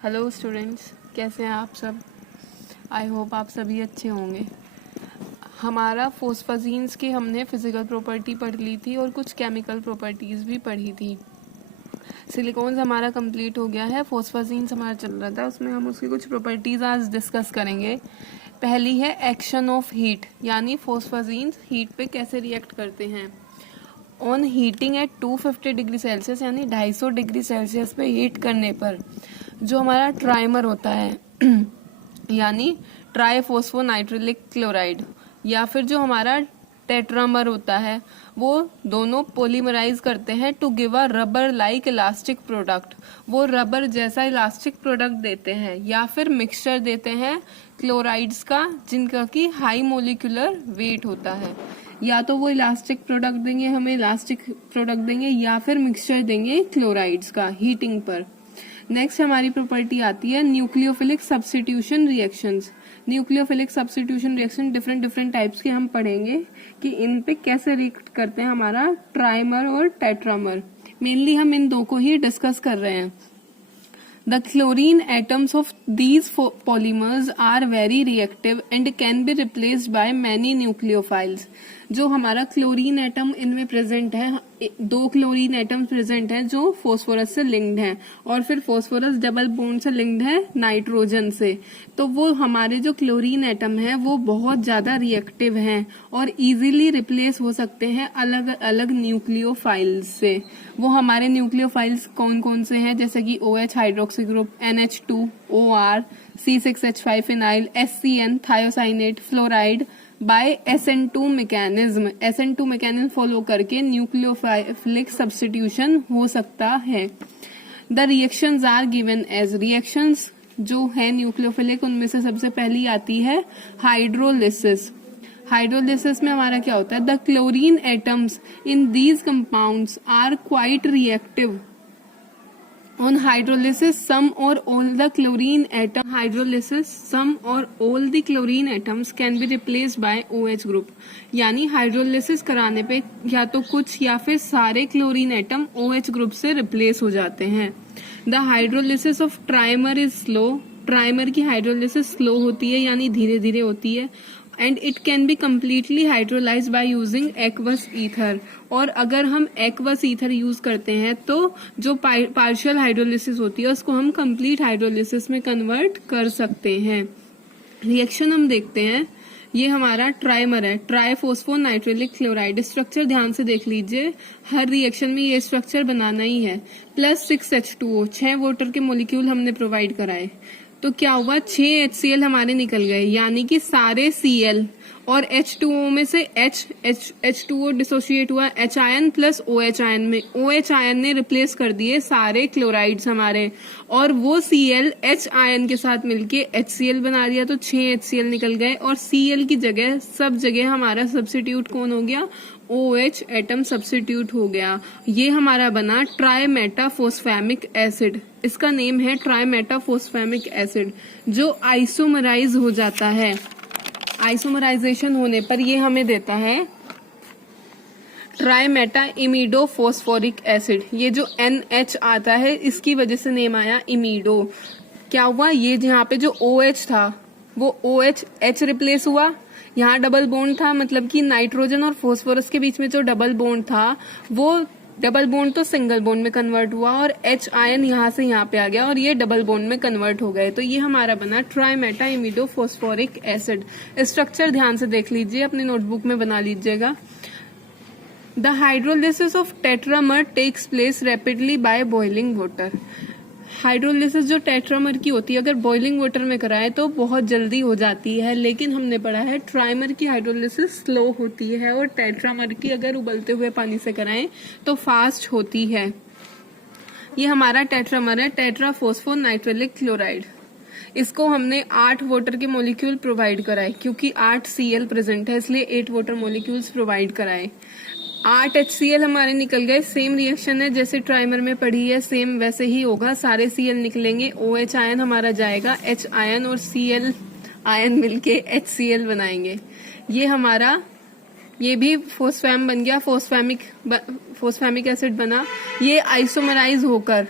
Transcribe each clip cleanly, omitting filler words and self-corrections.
Hello students, कैसे हैं आप सब। आई होप आप सभी अच्छे होंगे। हमारा फोस्फाजीन्स की हमने फिजिकल प्रॉपर्टी पढ़ ली थी और कुछ केमिकल प्रॉपर्टीज़ भी पढ़ी थी। सिलिकॉन्स हमारा कंप्लीट हो गया है, फोस्फाजीन्स हमारा चल रहा था, उसमें हम उसकी कुछ प्रॉपर्टीज़ आज डिस्कस करेंगे। पहली है एक्शन ऑफ हीट, यानी फोस्फाजीन्स हीट पे कैसे रिएक्ट करते हैं। On heating eight 250 degree Celsius यानी 250 डिग्री सेल्सियस पे हीट करने पर जो हमारा ट्राइमर होता है यानी ट्राइफॉस्फोनाइट्रिलिक क्लोराइड या फिर जो हमारा टेट्रामर होता है, वो दोनों पोलीमराइज करते हैं to give a rubber like elastic product. वो रबर जैसा इलास्टिक प्रोडक्ट देते हैं या फिर मिक्सचर देते हैं क्लोराइड्स का, जिनका की हाई मोलिकुलर वेट होता है। या तो वो इलास्टिक प्रोडक्ट देंगे, हमें इलास्टिक प्रोडक्ट देंगे, या फिर मिक्सचर देंगे क्लोराइड्स का हीटिंग पर। नेक्स्ट हमारी प्रॉपर्टी आती है nucleophilic substitution reactions. Nucleophilic substitution reaction different types के हम पढ़ेंगे कि इन पे कैसे रिएक्ट करते हैं हमारा ट्राइमर और टेट्रामर। मेनली हम इन दो को ही डिस्कस कर रहे हैं। The chlorine atoms of these polymers are very reactive and can be replaced by many nucleophiles. जो हमारा क्लोरीन एटम इनमें प्रेजेंट है, दो क्लोरीन एटम प्रेजेंट है जो फोस्फोरस से लिंक्ड है, और फिर फोस्फोरस डबल बॉन्ड से लिंक्ड है नाइट्रोजन से। तो वो हमारे जो क्लोरीन एटम है वो बहुत ज्यादा रिएक्टिव हैं और इजीली रिप्लेस हो सकते हैं अलग अलग न्यूक्लियोफाइल्स से। वो हमारे न्यूक्लियोफाइल्स कौन कौन से हैं, जैसे कि OH hydroxy group, NH2, OR, C6H5 phenyl, SCN thiocyanate, fluoride, by SN2 mechanism. SN2 mechanism follow करके न्यूक्लियोफिलिक सब्स्टिट्यूशन हो सकता है। The reactions are given as, reactions जो है न्यूक्लियोफिलिक उनमें से सबसे पहली आती है हाइड्रोलिसिस। हाइड्रोलिसिस में हमारा क्या होता है, the chlorine atoms in these compounds are quite reactive. On hydrolysis, some or all the chlorine atoms can be replaced by OH group। यानी हाइड्रोलिसिस कराने पे या तो कुछ या फिर सारे क्लोरीन एटम OH ग्रुप से रिप्लेस हो जाते हैं। The hydrolysis of trimer is slow. Trimer की हाइड्रोलिसिस स्लो होती है यानी धीरे धीरे होती है। And it can be completely hydrolyse by using aqueous ether. और अगर हम एक्वस ईथर यूज करते हैं तो जो पार्शियल हाइड्रोलिसिस होती है उसको हम कंप्लीट हाइड्रोलिसिस में कन्वर्ट कर सकते हैं। रिएक्शन हम देखते हैं, ये हमारा ट्राइमर है, ट्राइफॉस्फोनाइट्रिलिक क्लोराइड। स्ट्रक्चर ध्यान से देख लीजिए, हर रिएक्शन में ये स्ट्रक्चर बनाना ही है। प्लस 6H2O, 6 वाटर के मोलिक्यूल हमने प्रोवाइड कराए, तो क्या हुआ, 6 HCl हमारे निकल गए, यानी कि सारे Cl और H2O में से H2O डिसोसिएट हुआ H ion plus OH ion में। OH आयन ने रिप्लेस कर दिए सारे क्लोराइड्स हमारे, और वो Cl H आयन के साथ मिलके HCl बना दिया, तो 6 HCl निकल गए। और Cl की जगह सब जगह हमारा सब्स्टिट्यूट कौन हो गया, OH एटम सब्स्टिट्यूट हो गया। ये हमारा बना ट्राइमेटाफॉस्फेमिक एसिड। इसका नेम है ट्राइमेटाफॉस्फेमिक एसिड, जो आइसोमराइज हो जाता है। आइसोमराइजेशन होने पर ये हमें देता है ट्राइमेटा इमिडो फोस्फोरिक एसिड। ये जो NH आता है इसकी वजह से नेम आया इमिडो। क्या हुआ, ये यहाँ पे जो OH था वो OH H रिप्लेस हुआ, यहाँ डबल बॉन्ड था, मतलब कि नाइट्रोजन और फोस्फोरस के बीच में जो डबल बॉन्ड था वो डबल बॉन्ड तो सिंगल बॉन्ड में कन्वर्ट हुआ, और H आयन यहाँ से यहाँ पे आ गया और ये डबल बॉन्ड में कन्वर्ट हो गए। तो ये हमारा बना trimeta imido phosphoric acid. Structure ध्यान से देख लीजिए, अपने नोटबुक में बना लीजिएगा। The hydrolysis of tetramer takes place rapidly by boiling water. Hydrolysis जो टेट्रामर की होती है अगर बॉइलिंग वाटर में कराए तो बहुत जल्दी हो जाती है, लेकिन हमने पढ़ा है ट्राइमर की हाइड्रोलिसिस स्लो होती है और टेट्रामर की अगर उबलते हुए पानी से कराएं तो फास्ट होती है। ये हमारा टेट्रामर है, टेट्राफॉस्फोनाइट्रिलिक क्लोराइड। इसको हमने 8 वाटर के मोलिक्यूल प्रोवाइड कराए, क्योंकि 8 Cl प्रेजेंट है इसलिए 8 वाटर मोलिक्यूल्स प्रोवाइड कराए। 8 HCl हमारे निकल गए। सेम रिएक्शन है जैसे ट्राइमर में पढ़ी है, सेम वैसे ही होगा, सारे Cl निकलेंगे, OH आयन हमारा जाएगा, H आयन और Cl आयन मिलके HCl बनाएंगे। ये हमारा, ये भी फोस्फेम बन गया, फोस्फेमिक एसिड बना। ये आइसोमराइज होकर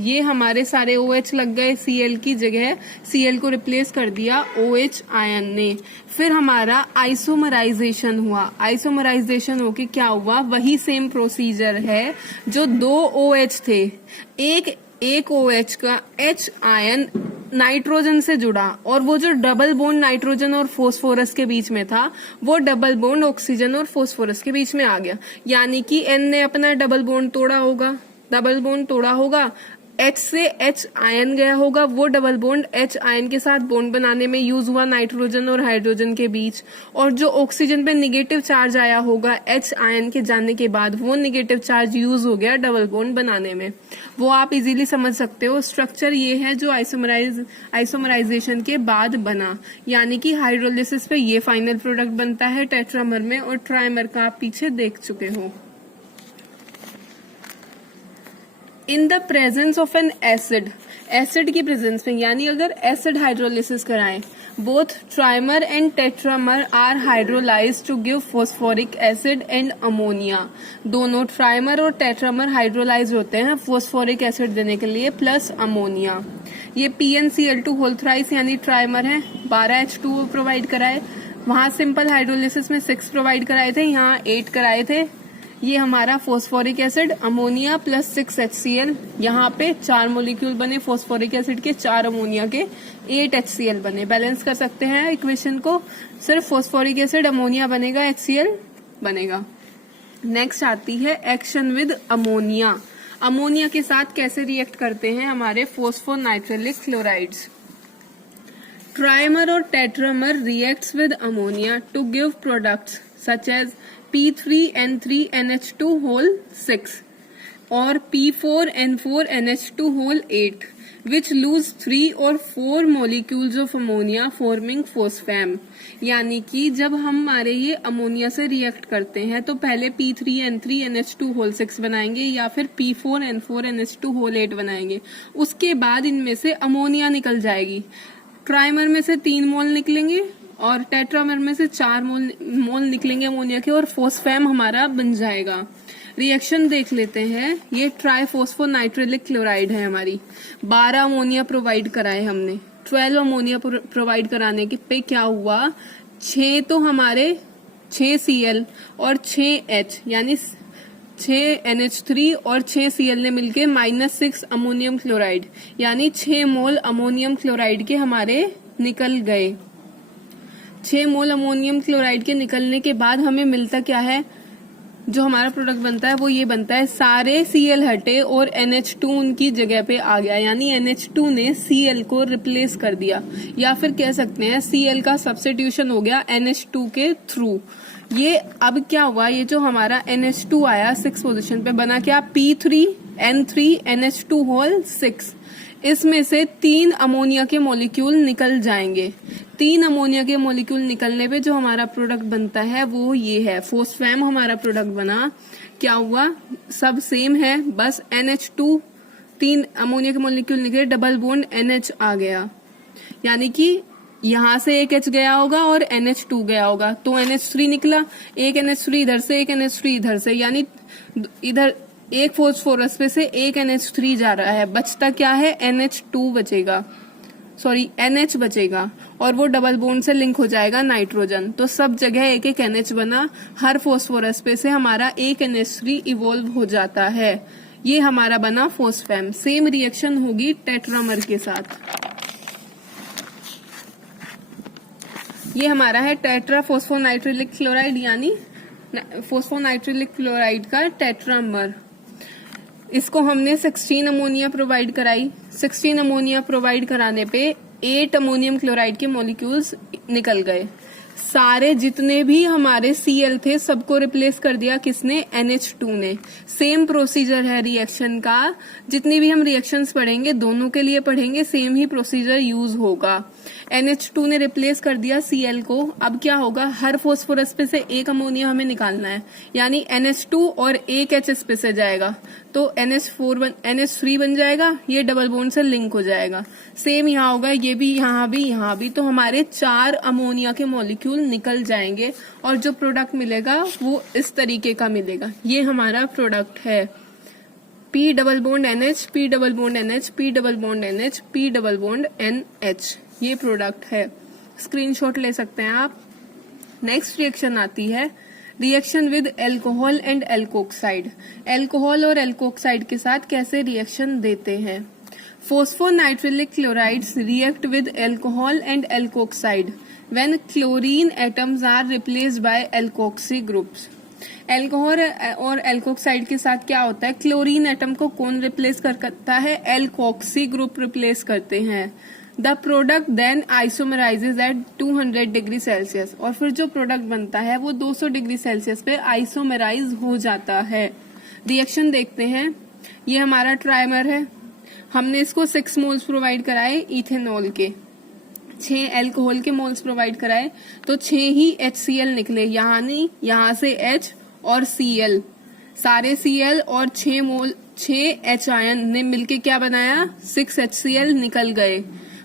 ये हमारे सारे OH लग गए, Cl की जगह Cl को रिप्लेस कर दिया OH आयन ने। फिर हमारा आइसोमराइजेशन हुआ। आइसोमराइजेशन होके क्या हुआ, वही सेम प्रोसीजर है जो दो OH थे, एक OH का H आयन नाइट्रोजन से जुड़ा और वो जो डबल बॉन्ड नाइट्रोजन और फोस्फोरस के बीच में था वो डबल बॉन्ड ऑक्सीजन और फोस्फोरस के बीच में आ गया। यानी कि N ने अपना डबल बॉन्ड तोड़ा होगा, H से H आयन गया होगा, वो डबल बॉन्ड H आयन के साथ बॉन्ड बनाने में यूज हुआ नाइट्रोजन और हाइड्रोजन के बीच, और जो ऑक्सीजन पे निगेटिव चार्ज आया होगा H आयन के जाने के बाद वो निगेटिव चार्ज यूज हो गया डबल बॉन्ड बनाने में। वो आप इजीली समझ सकते हो। स्ट्रक्चर ये है जो आइसोमराइजेशन के बाद बना, यानी कि हाइड्रोलिसिस पे ये फाइनल प्रोडक्ट बनता है टेट्रामर में, और ट्राइमर का आप पीछे देख चुके हो। In the presence of an acid की प्रेजेंस में, यानी अगर एसिड हाइड्रोलिसिस कराएं, both trimer and tetramer are hydrolyse to give phosphoric acid and ammonia. दोनों ट्राइमर और टेट्रामर हाइड्रोलाइज होते हैं फॉस्फोरिक एसिड देने के लिए प्लस अमोनिया। ये PnCl2 होल थ्राइस यानी ट्राइमर है, 12H2O प्रोवाइड कराए। वहां सिंपल हाइड्रोलिसिस में 6 प्रोवाइड कराए थे, यहाँ 8 कराए थे। ये हमारा phosphoric acid ammonia plus 6HCl, यहाँ पे 4 मोलिक्यूल बने फॉस्फोरिक एसिड के, 4 अमोनिया के, 8HCl बने। बैलेंस कर सकते हैं इक्वेशन को, सिर्फ फॉस्फोरिक एसिड अमोनिया बनेगा, HCl बनेगा। नेक्स्ट आती है एक्शन विद अमोनिया। अमोनिया के साथ कैसे रिएक्ट करते हैं हमारे फॉस्फोनाइट्रिलिक क्लोराइड्स। ट्राइमर और tetramer reacts with ammonia to give products such as P3N3NH2 whole 6 or P4N4NH2 whole 8 which lose 3 or 4 molecules of ammonia forming phospham। यानी कि जब हमारे ये अमोनिया से रिएक्ट करते हैं तो पहले P3N3NH2 whole 6 बनाएंगे या फिर P4N4NH2 whole 8 बनाएंगे। उसके बाद इनमें से अमोनिया निकल जाएगी। ट्राइमर में से 3 मोल निकलेंगे और टेट्रामर में से 4 मोल निकलेंगे अमोनिया के, और फोस्फेम हमारा बन जाएगा। रिएक्शन देख लेते हैं। ये ट्राइफॉस्फोनाइट्रिलिक क्लोराइड है हमारी, 12 अमोनिया प्रोवाइड कराए हमने। 12 अमोनिया प्रोवाइड कराने के पे क्या हुआ, 6 तो हमारे 6 Cl और 6 H यानी 6 NH3 और 6 Cl ने मिलके -6 अमोनियम क्लोराइड यानी 6 मोल अमोनियम क्लोराइड के हमारे निकल गए। 6 मोल अमोनियम क्लोराइड के निकलने के बाद हमें मिलता क्या है, जो हमारा प्रोडक्ट बनता है वो ये बनता है, सारे Cl हटे और NH2 उनकी जगह पे आ गया, यानी NH2 ने Cl को रिप्लेस कर दिया, या फिर कह सकते हैं Cl का सब्स्टिट्यूशन हो गया NH2 के थ्रू। ये अब क्या हुआ, ये जो हमारा NH2 आया 6 पोजीशन पे, बना क्या, P3N3NH2 होल 6। इसमें से 3 अमोनिया के मॉलिक्यूल निकल जाएंगे। 3 अमोनिया के मॉलिक्यूल निकलने पे जो हमारा प्रोडक्ट बनता है वो ये है, फोस्फेम हमारा प्रोडक्ट बना। क्या हुआ, सब सेम है, बस NH2, 3 अमोनिया के मॉलिक्यूल निकले, डबल बॉन्ड NH आ गया, यानी कि यहाँ से एक H गया होगा और NH2 गया होगा, तो NH3 निकला। एक NH3 इधर से, एक NH3 इधर से, यानी इधर एक फोस्फोरस पे से एक NH3 जा रहा है, बचता क्या है, NH2 बचेगा, सॉरी NH बचेगा, और वो डबल बॉन्ड से लिंक हो जाएगा नाइट्रोजन। तो सब जगह एक एक NH बना, हर फोस्फोरस पे से हमारा एक NH3 इवॉल्व हो जाता है। ये हमारा बना फोस्फेम। सेम रिएक्शन होगी टेट्रामर के साथ। ये हमारा है टेट्राफॉस्फोनाइट्रिलिक क्लोराइड यानी फॉस्फोनाइट्रिलिक क्लोराइड का टेट्रामर। इसको हमने 16 अमोनिया प्रोवाइड कराई। 16 अमोनिया प्रोवाइड कराने पे 8 अमोनियम क्लोराइड के मॉलिक्यूल्स निकल गए। सारे जितने भी हमारे Cl थे सबको रिप्लेस कर दिया किसने, NH2 ने। सेम प्रोसीजर है रिएक्शन का, जितनी भी हम रिएक्शंस पढ़ेंगे दोनों के लिए पढ़ेंगे, सेम ही प्रोसीजर यूज होगा। NH2 ने रिप्लेस कर दिया Cl को। अब क्या होगा, हर फोस्फोरस पे से एक अमोनिया हमें निकालना है, यानी NH2 और एक H पे से जाएगा तो NH3 बन जाएगा, ये डबल बॉन्ड से लिंक हो जाएगा। सेम यहाँ होगा, ये भी यहाँ भी यहाँ भी, तो हमारे 4 अमोनिया के मॉलिक्यूल निकल जाएंगे और जो प्रोडक्ट मिलेगा वो इस तरीके का मिलेगा। ये हमारा प्रोडक्ट है। P double bond NH, P double bond NH, P double bond NH, P double bond NH, ये प्रोडक्ट है। स्क्रीनशॉट ले सकते हैं आप। नेक्स्ट रिएक्शन आती है reaction with alcohol and alkoxide. Alcohol और एल्कोक्साइड के साथ कैसे रिएक्शन देते हैं। Phosphonitrilic chlorides react with alcohol and alkoxide when chlorine atoms are replaced by alkoxy groups. Alcohol और एल्कोक्साइड के साथ क्या होता है, क्लोरीन एटम को कौन रिप्लेस करता है, एल्कोक्सी ग्रुप रिप्लेस करते हैं। The product then isomerises at 200 degree Celsius, और फिर जो प्रोडक्ट बनता है वो 200 डिग्री सेल्सियस पे आइसोमराइज हो जाता है। रिएक्शन देखते हैं। ये हमारा ट्राइमर है, हमने इसको 6 मोल्स प्रोवाइड कराए इथेनॉल के, 6 एल्कोहल के मोल्स प्रोवाइड कराए, तो 6 ही HCl निकले, यानी यहाँ से H और Cl, सारे Cl और 6 H आयन ने मिलके क्या बनाया, 6 HCl निकल गए।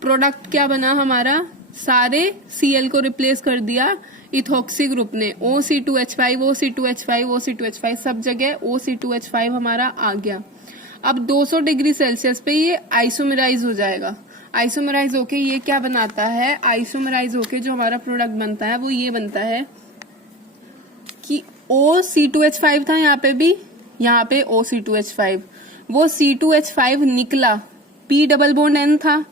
प्रोडक्ट क्या बना हमारा, सारे Cl को रिप्लेस कर दिया इथॉक्सी ग्रुप ने, OC2H5 OC2H5 OC2H5, सब जगह OC2H5 हमारा आ गया। अब 200 डिग्री सेल्सियस पे ये आइसोमराइज हो जाएगा। आइसोमराइज होके ये क्या बनाता है, आइसोमराइज होके जो हमारा प्रोडक्ट बनता है वो ये बनता है कि OC2H5 था, यहाँ पे भी, यहाँ पे OC2H5, वो C2H5 निकला, P डबल बॉन्ड N था,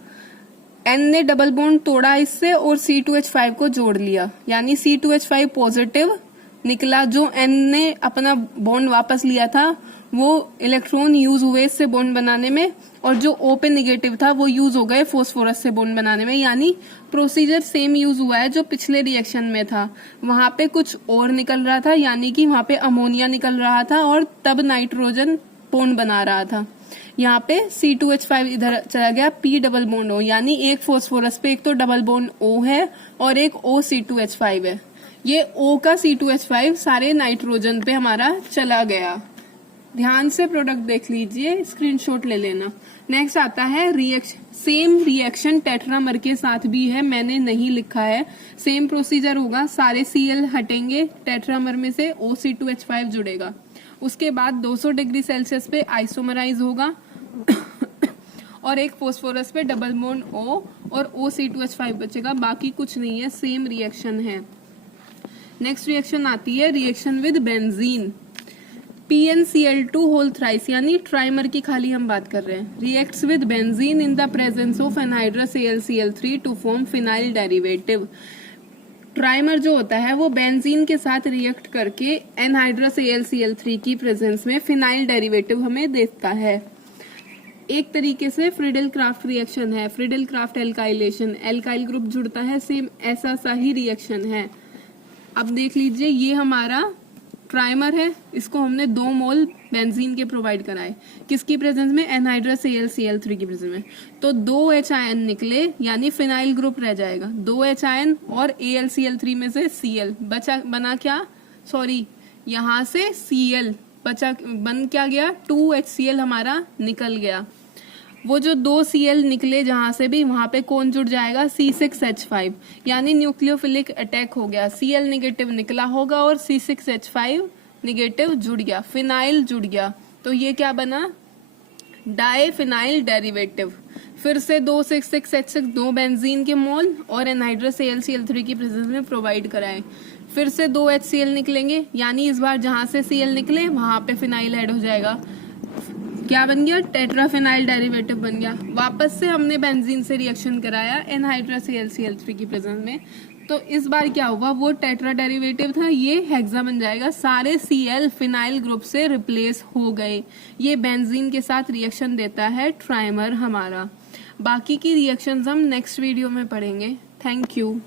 N ने डबल बॉन्ड तोड़ा इससे और C2H5 को जोड़ लिया, यानी C2H5 पॉजिटिव निकला। जो N ने अपना बॉन्ड वापस लिया था वो इलेक्ट्रॉन यूज हुए इससे बॉन्ड बनाने में, और जो O पे निगेटिव था वो यूज हो गए फोस्फोरस से बॉन्ड बनाने में, यानी प्रोसीजर सेम यूज हुआ है जो पिछले रिएक्शन में था। वहां पे कुछ और निकल रहा था, यानी कि वहां पे अमोनिया निकल रहा था और तब नाइट्रोजन बॉन्ड बना रहा था। यहाँ पे C2H5 इधर चला गया, P डबल बॉन्ड O, यानी एक फोस्फोरस पे एक तो डबल बॉन्ड O है और एक OC2H5 है। ये O का C2H5 सारे नाइट्रोजन पे हमारा चला गया। ध्यान से प्रोडक्ट देख लीजिए, स्क्रीनशॉट ले लेना। नेक्स्ट आता है रिएक्शन, सेम रिएक्शन टेट्रामर के साथ भी है, मैंने नहीं लिखा है। सेम प्रोसीजर होगा, सारे Cl हटेंगे, टेट्रामर में से OC2H5 जुड़ेगा, उसके बाद 200 डिग्री सेल्सियस पे आइसोमराइज होगा और एक फोस्फोरस पे डबल बॉन्ड O और OC2H5 बचेगा, बाकी कुछ नहीं है, सेम रिएक्शन है। नेक्स्ट रिएक्शन आती है reaction with benzene. PnCl2 whole thrice, यानी ट्राइमर की खाली हम बात कर रहे हैं। Reacts with benzene in the presence of anhydrous AlCl3 to form phenyl derivative. Trimer जो होता है वो बेंजीन के साथ रिएक्ट करके एनहाइड्रस AlCl3 की प्रेजेंस में फिनाइल डेरिवेटिव हमें देता है। एक तरीके से फ्रीडल क्राफ्ट रिएक्शन है, Friedel craft alkylation, alkyl group जुड़ता है, सेम ऐसा सा ही रिएक्शन है। अब देख लीजिए, ये हमारा ट्राइमर है, इसको हमने 2 मोल बेंजीन के प्रोवाइड कराए, किसकी प्रेजेंस में, एनहाइड्रस AlCl3 की प्रेजेंस में, तो 2 H आयन निकले, यानी फिनाइल ग्रुप रह जाएगा। 2 H आयन और AlCl3 में से Cl बचा, बना क्या, सॉरी यहाँ से Cl बचा, बन क्या गया, 2 HCl हमारा निकल गया। वो जो 2 Cl निकले जहां से भी, वहां पे कौन जुड़ जाएगा, C6H5, यानी न्यूक्लियोफिलिक अटैक हो गया, Cl निगेटिव निकला होगा और C6H5 निगेटिव जुड़ गया, फिनाइल जुड़ गया, तो ये क्या बना, डाइफिनाइल डेरिवेटिव। फिर से 2 6 2 बेंजीन के मोल और एनहाइड्रस AlCl3 की प्रेजेंस में प्रोवाइड कराए, फिर से 2 HCl निकलेंगे, यानी इस बार जहां से Cl निकले वहां पे फिनाइल ऐड हो जाएगा, क्या बन गया, टेट्राफिनाइल डेरिवेटिव बन गया। वापस से हमने बेंजीन से रिएक्शन कराया एनहाइड्रस AlCl3 की प्रेजेंस में, तो इस बार क्या हुआ, वो टेट्रा डेरिवेटिव था, ये हेक्सा बन जाएगा, सारे Cl फिनाइल ग्रुप से रिप्लेस हो गए। ये बेंजीन के साथ रिएक्शन देता है ट्राइमर हमारा। बाकी की रिएक्शंस हम नेक्स्ट वीडियो में पढ़ेंगे। Thank you.